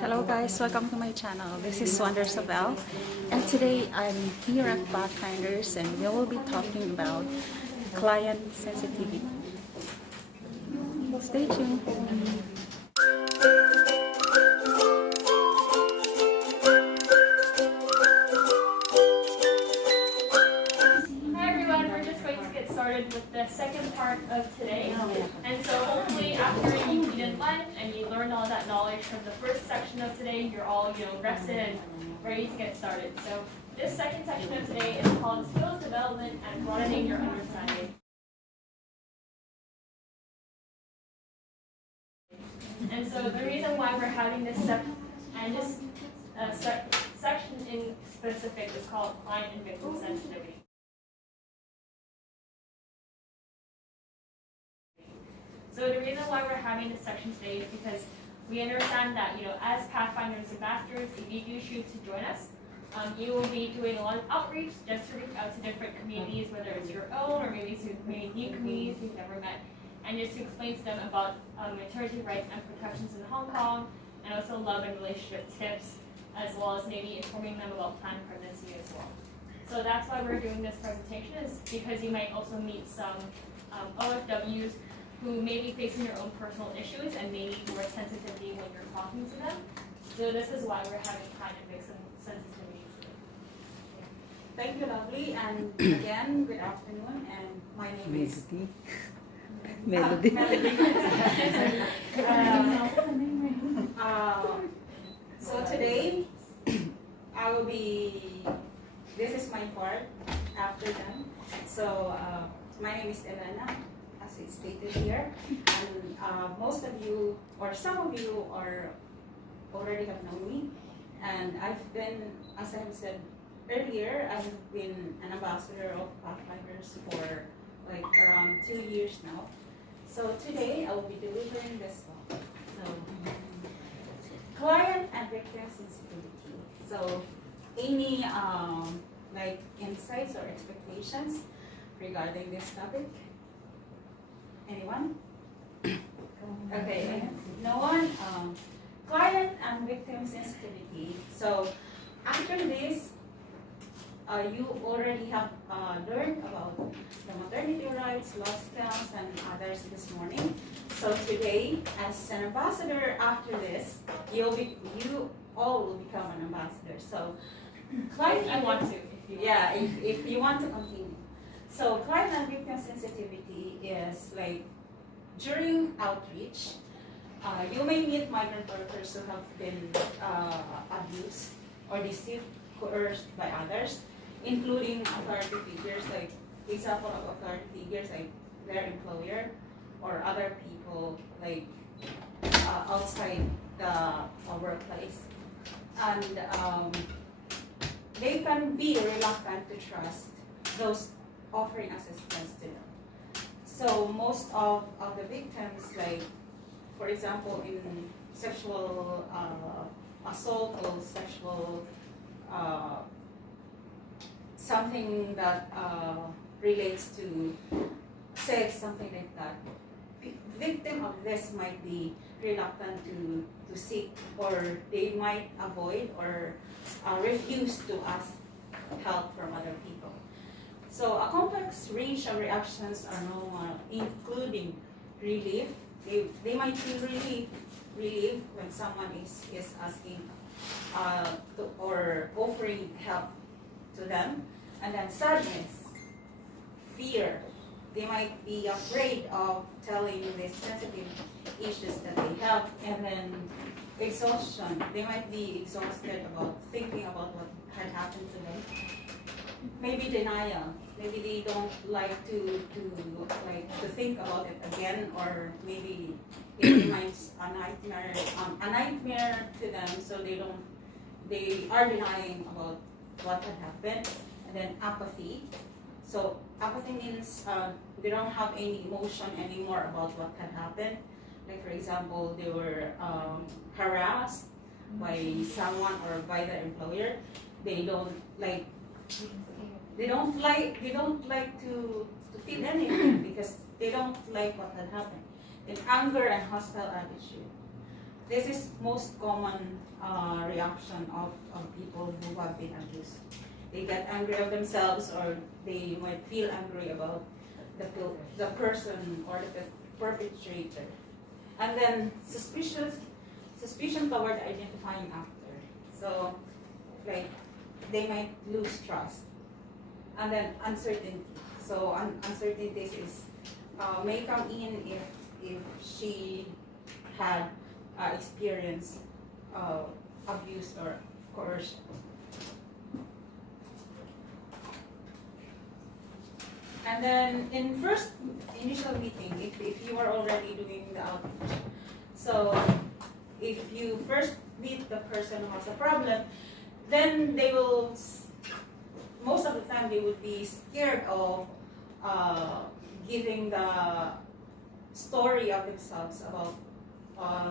Hello guys, welcome to my channel. This is Wonders of Elle, and today I'm here at Pathfinders and we will be talking about client sensitivity. Stay tuned. Hi everyone, we're just going to get started with the second part of today. And so hopefully after you've eaten lunch and you learned all that knowledge from the first section of today, you're all rested and ready to get started. So this second section of today is called Skills Development and Broadening Your Understanding. And so the reason why we're having this section in specific is called Client and Victim Sensitivity. So the reason why we're having this section today is because we understand that, as Pathfinders ambassadors, if you do choose to join us, you will be doing a lot of outreach just to reach out to different communities, whether it's your own or maybe to many new communities you've never met, and just to explain to them about maternity rights and protections in Hong Kong, and also love and relationship tips, as well as maybe informing them about planned pregnancy as well. So that's why we're doing this presentation, is because you might also meet some OFWs who may be facing their own personal issues and may need more sensitivity when you're talking to them. So this is why we're having kind of mix some sensitivity today. Thank you, lovely, and again, good afternoon, and my name is Melody. So today, I will be, this is my part after them. So my name is Elena, as it's stated here, and most of you, or some of you, already have known me, and I've been, as I have said earlier, I have been an ambassador of Pathfinders for like around 2 years now. So today I will be delivering this talk. So client and victim sensitivity. So any like insights or expectations regarding this topic? Anyone? Okay, no one. Client and victim sensitivity. So after this, you already have learned about the maternity rights, lost counts, and others this morning. So today, as an ambassador after this, you all will become an ambassador. So client If you want to. if you want to continue. So client and victim sensitivity is like during outreach, you may meet migrant workers who have been abused or deceived, coerced by others, including authority figures, like example of authority figures like their employer or other people like outside the workplace. And they can be reluctant to trust those offering assistance to them. So most of the victims, like for example in sexual assault or sexual something that relates to sex, something like that, victim of this might be reluctant to seek, or they might avoid or refuse to ask help from other people. So a complex range of reactions are normal, including relief. They might feel relief when someone is asking or offering help to them, and then sadness, fear. They might be afraid of telling these sensitive issues that they have, and then exhaustion. They might be exhausted about thinking about what had happened to them. Maybe denial. Maybe they don't like to think about it again, or maybe it reminds a nightmare to them, so they are denying about what had happened. And then apathy. So apathy means they don't have any emotion anymore about what had happened. Like for example, they were harassed by someone or by their employer. They don't like to feel anything because they don't like what had happened. In anger and hostile attitude. This is most common reaction of people who have been abused. They get angry of themselves, or they might feel angry about the person or the perpetrator. And then suspicion toward identifying actor. So, like, they might lose trust. And then uncertainty. So uncertainties is may come in if she had experienced abuse or coercion. And then in first initial meeting, if you are already doing the outreach, so if you first meet the person who has a problem, then they will, most of the time they would be scared of giving the story of themselves about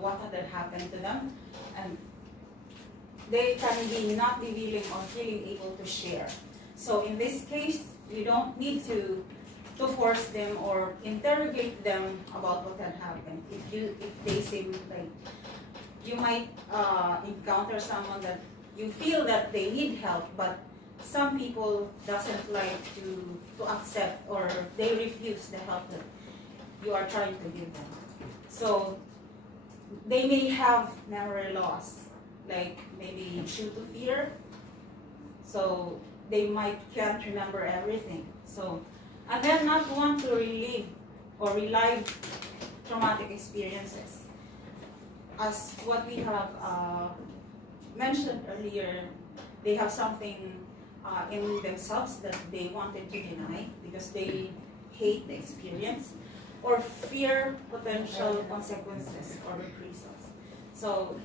what had happened to them, and they can be not be willing or feeling able to share. So in this case, you don't need to force them or interrogate them about what had happened. If they seem like, you might encounter someone that you feel that they need help, but some people doesn't like to accept, or they refuse the help that you are trying to give them. So they may have memory loss, like maybe due to fear. So they might can't remember everything. So, and then not want to relive or relive traumatic experiences. As what we have mentioned earlier, they have something in themselves that they wanted to deny because they hate the experience or fear potential consequences or reprisals. So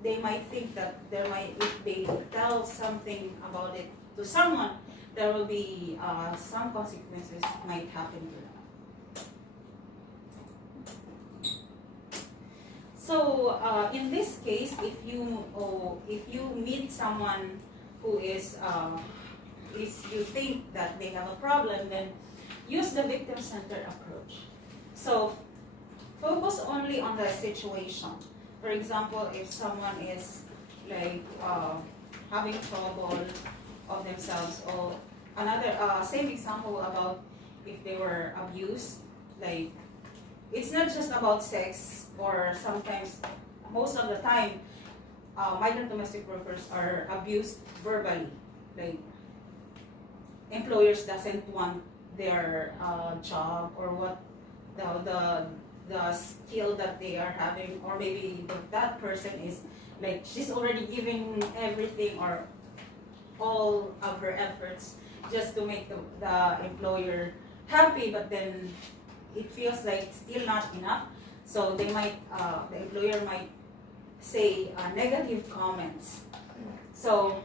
they might think that there might, if they tell something about it to someone, there will be some consequences might happen to them. So in this case, if you meet someone who is you think that they have a problem, then use the victim-centered approach. So focus only on the situation. For example, if someone is like having trouble of themselves, or another same example about if they were abused, like it's not just about sex, or sometimes, most of the time, migrant domestic workers are abused verbally. Like employers doesn't want their job, or what the skill that they are having, or maybe that person is like, she's already giving everything or all of her efforts just to make the employer happy, but then it feels like still not enough. So they might, the employer might say negative comments. So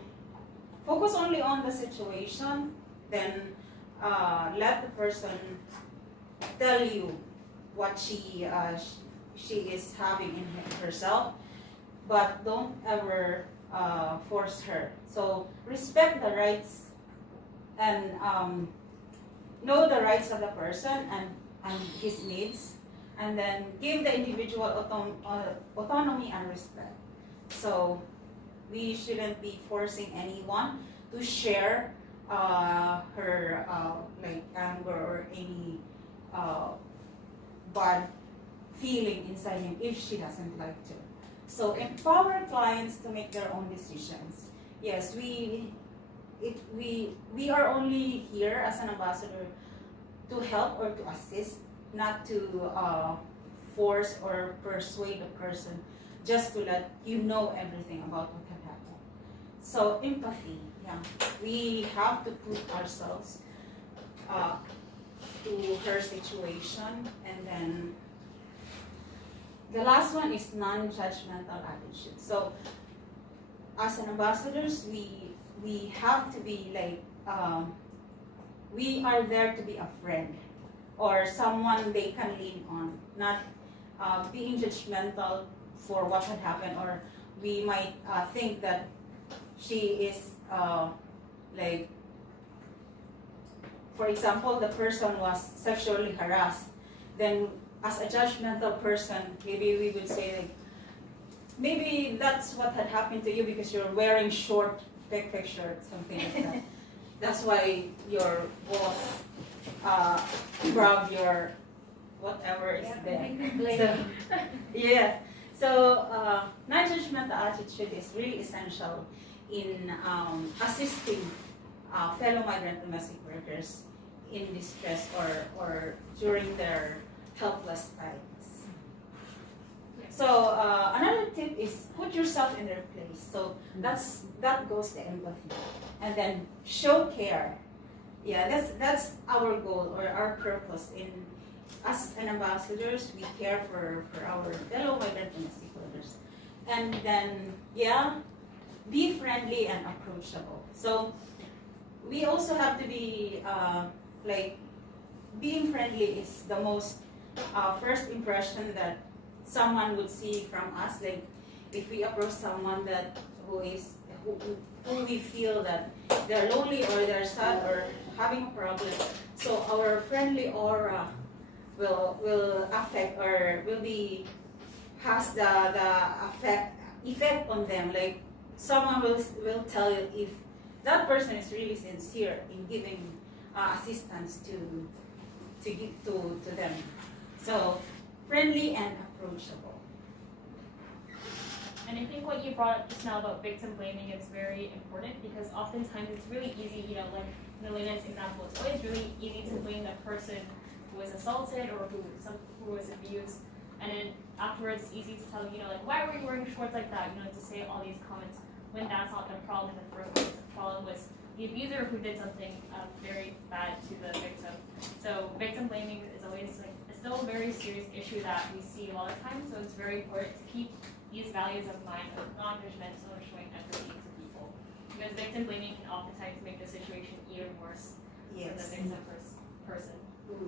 focus only on the situation, then let the person tell you what she is having in herself, but don't ever force her. So respect the rights and know the rights of the person and his needs, and then give the individual autonomy and respect. So we shouldn't be forcing anyone to share her like anger or any bad feeling inside him if she doesn't like to. So empower clients to make their own decisions. Yes, we are only here as an ambassador to help or to assist, not to force or persuade a person, just to let you know everything about what had happened. So empathy, yeah, we have to put ourselves to her situation, and then the last one is non-judgmental attitude. So as an ambassadors, we have to be like, we are there to be a friend or someone they can lean on, not being judgmental for what had happened, or we might think that she is like, for example, the person was sexually harassed, then as a judgmental person, maybe we would say like, maybe that's what had happened to you because you're wearing short backpack shirt, something like that. That's why your boss grabbed your whatever is there. So, yeah. So non-judgmental attitude is really essential in assisting fellow migrant domestic workers in distress or during their helpless times. So another tip is put yourself in their place. So that goes to empathy, and then show care. Yeah, that's our goal or our purpose in as an ambassadors. We care for our fellow migrant domestic workers, and then be friendly and approachable. So we also have to be like being friendly is the most first impression that someone would see from us. Like if we approach someone that who we feel that they're lonely or they're sad or having a problem, so our friendly aura will affect or has the effect on them. Like someone will tell you if that person is really sincere in giving assistance to them. So friendly and approachable. And I think what you brought up just now about victim blaming is very important because oftentimes it's really easy, like in Elena's example, it's always really easy to blame the person who was assaulted or who was abused. And then afterwards it's easy to tell like, why were you wearing shorts like that? To say all these comments when that's not the problem in the first place. The problem was the abuser who did something very bad to the victim. So victim blaming is always still a very serious issue that we see a lot of times. So it's very important to keep these values of mind of non-judgmental and showing empathy to people. Because victim blaming can oftentimes make the situation even worse for the victim person.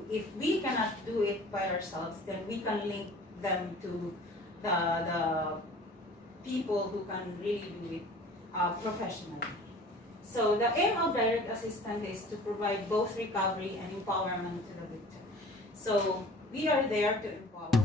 If we cannot do it by ourselves, then we can link them to the people who can really do it professionally. So the aim of direct assistance is to provide both recovery and empowerment to the victim. So we are there to empower